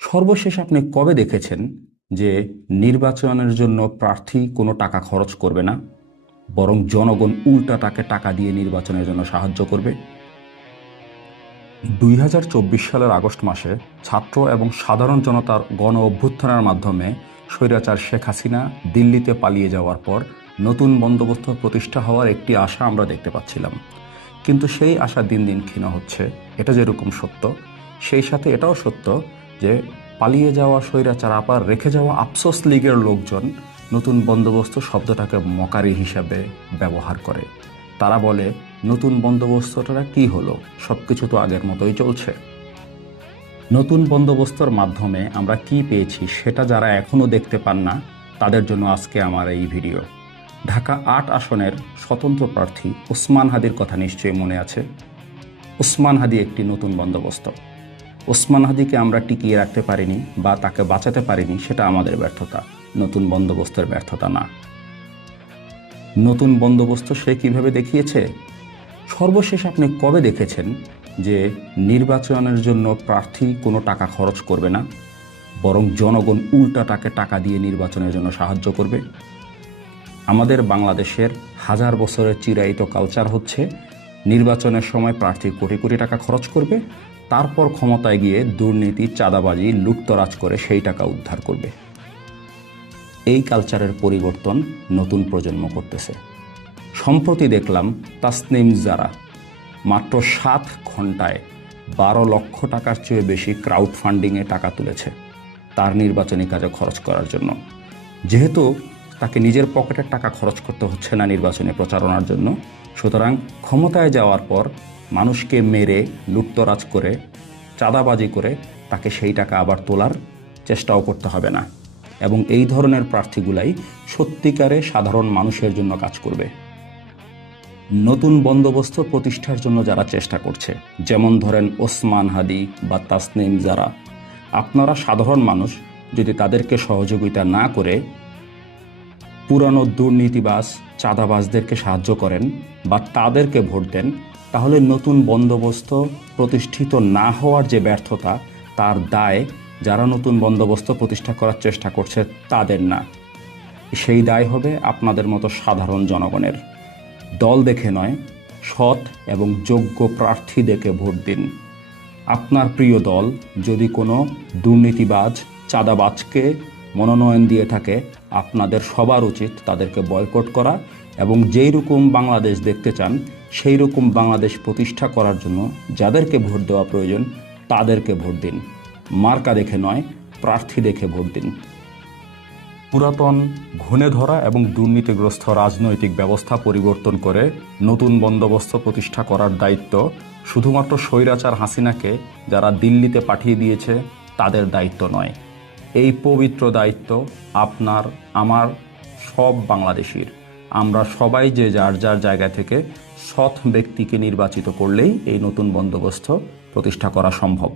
সর্বশেষ আপনি কবে দেখেছেন যে নির্বাচনের জন্য প্রার্থী কোনো টাকা খরচ করবে না, বরং জনগণ উল্টা তাকে টাকা দিয়ে নির্বাচনের জন্য সাহায্য করবে? 2024 সালের আগস্ট মাসে ছাত্র এবং সাধারণ জনতার গণ অভ্যুত্থানের মাধ্যমে স্বৈরাচার শেখ হাসিনা দিল্লিতে পালিয়ে যাওয়ার পর নতুন বন্দোবস্ত প্রতিষ্ঠা হওয়ার একটি আশা আমরা দেখতে পাচ্ছিলাম। কিন্তু সেই আশা দিন দিন ক্ষীণ হচ্ছে। এটা যেরকম সত্য, সেই সাথে এটাও সত্য যে পালিয়ে যাওয়া স্বৈরাচার আবার রেখে যাওয়া আফসোস লীগের লোকজন নতুন বন্দোবস্ত শব্দটাকে মকারি হিসাবে ব্যবহার করে। তারা বলে, নতুন বন্দোবস্তটা কি হলো, সব কিছু তো আগের মতোই চলছে। নতুন বন্দোবস্তর মাধ্যমে আমরা কি পেয়েছি সেটা যারা এখনও দেখতে পান না, তাদের জন্য আজকে আমার এই ভিডিও। ঢাকা ৮ আসনের স্বতন্ত্র প্রার্থী ওসমান হাদির কথা নিশ্চয়ই মনে আছে। ওসমান হাদি একটি নতুন বন্দোবস্ত। ওসমান হাদিকে আমরা টিকিয়ে রাখতে পারিনি বা তাকে বাঁচাতে পারিনি, সেটা আমাদের ব্যর্থতা, নতুন বন্দোবস্তের ব্যর্থতা না। নতুন বন্দোবস্ত সে কিভাবে দেখিয়েছে? সর্বশেষ আপনি কবে দেখেছেন যে নির্বাচনের জন্য প্রার্থী কোনো টাকা খরচ করবে না, বরং জনগণ উল্টা তাকে টাকা দিয়ে নির্বাচনের জন্য সাহায্য করবে? আমাদের বাংলাদেশের হাজার বছরের চিরায়িত কালচার হচ্ছে নির্বাচনের সময় প্রার্থী কোটি কোটি টাকা খরচ করবে, তারপর ক্ষমতায় গিয়ে দুর্নীতি, চাঁদাবাজি, লুটতরাজ করে সেই টাকা উদ্ধার করবে। এই কালচারের পরিবর্তন নতুন প্রজন্ম করতেছে। সম্প্রতি দেখলাম তাসনিম জারা মাত্র 7 ঘন্টায় 12 লক্ষ টাকার চেয়ে বেশি ক্রাউড ফান্ডিংয়ে টাকা তুলেছে তার নির্বাচনী কাজে খরচ করার জন্য। যেহেতু তাকে নিজের পকেটের টাকা খরচ করতে হচ্ছে না নির্বাচনী প্রচারণার জন্য, সুতরাং ক্ষমতায় যাওয়ার পর মানুষকে মেরে, লুটতরাজ করে, চাঁদাবাজি করে তাকে সেই টাকা আবার তোলার চেষ্টাও করতে হবে না। এবং এই ধরনের প্রার্থীগুলাই সত্যিকারে সাধারণ মানুষের জন্য কাজ করবে। নতুন বন্দোবস্ত প্রতিষ্ঠার জন্য যারা চেষ্টা করছে, যেমন ধরেন ওসমান হাদি বা তাসনিম জারা, আপনারা সাধারণ মানুষ যদি তাদেরকে সহযোগিতা না করে পুরানো দুর্নীতিবাজ, চাঁদাবাজদেরকে সাহায্য করেন বা তাদেরকে ভোট দেন, তাহলে নতুন বন্দোবস্ত প্রতিষ্ঠিত না হওয়ার যে ব্যর্থতা, তার দায় যারা নতুন বন্দোবস্ত প্রতিষ্ঠা করার চেষ্টা করছে তাদের না, সেই দায় হবে আপনাদের মতো সাধারণ জনগণের। দল দেখে নয়, সৎ এবং যোগ্য প্রার্থী দেখে ভোট দিন। আপনার প্রিয় দল যদি কোনো দুর্নীতিবাজ, চাঁদাবাজকে মনোনয়ন দিয়ে থাকে, আপনাদের সবার উচিত তাদেরকে বয়কট করা এবং যেই রকম বাংলাদেশ দেখতে চান সেই রকম বাংলাদেশ প্রতিষ্ঠা করার জন্য যাদেরকে ভোট দেওয়া প্রয়োজন তাদেরকে ভোট দিন। মার্কা দেখে নয়, প্রার্থী দেখে ভোট দিন। পুরাতন, ঘুণে ধরা এবং দুর্নীতিগ্রস্ত রাজনৈতিক ব্যবস্থা পরিবর্তন করে নতুন বন্দোবস্ত প্রতিষ্ঠা করার দায়িত্ব শুধুমাত্র স্বৈরাচার হাসিনাকে যারা দিল্লিতে পাঠিয়ে দিয়েছে তাদের দায়িত্ব নয়। এই পবিত্র দায়িত্ব আপনার, আমার, সব বাংলাদেশির। আমরা সবাই যে যার যার জায়গা থেকে সৎ ব্যক্তিকে নির্বাচিত করলেই এই নতুন বন্দোবস্ত প্রতিষ্ঠা করা সম্ভব।